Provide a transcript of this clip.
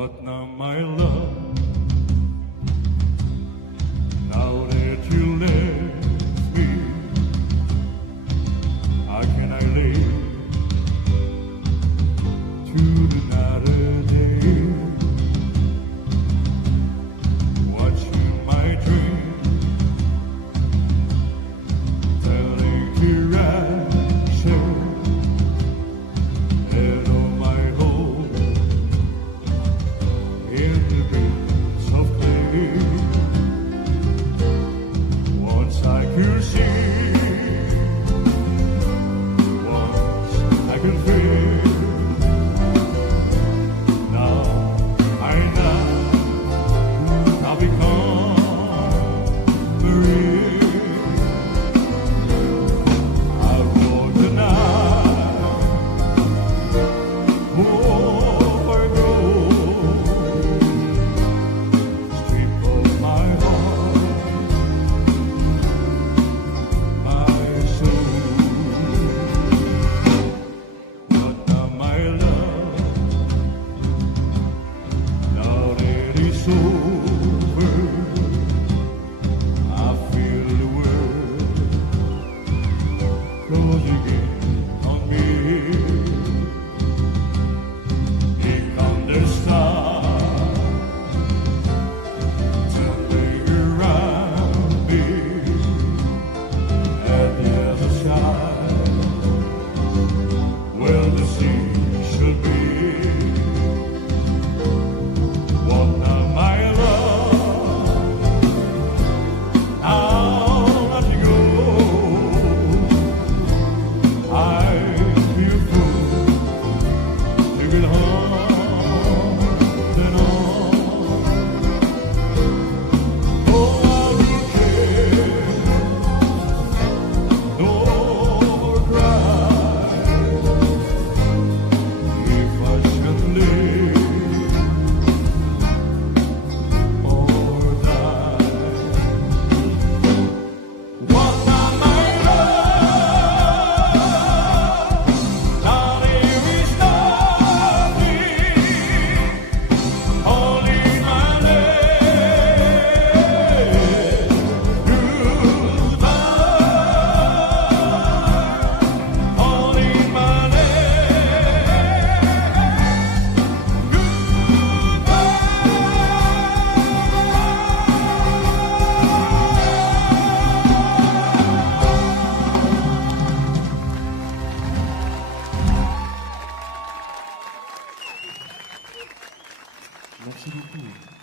What now, my love? Now that you left me, how can I live to another day? Watching my dream, telling direction, and all my hope in the bits of clay. Once I could see, once I could feel. Now I know I'll become real. I walk the night, over gold, strip of my heart, my soul. But now, my love, now that it's over, I feel the world closing in on me. Here come the stars, turning around me, and there's a side where the sea should be. What now, my love? I'll let you go. I feel fool to get holding on. Oh, I will care, nor cry, if I should live or die. What now, my love? Now there is nothing holding my leg. Goodbye, holding my Merci beaucoup.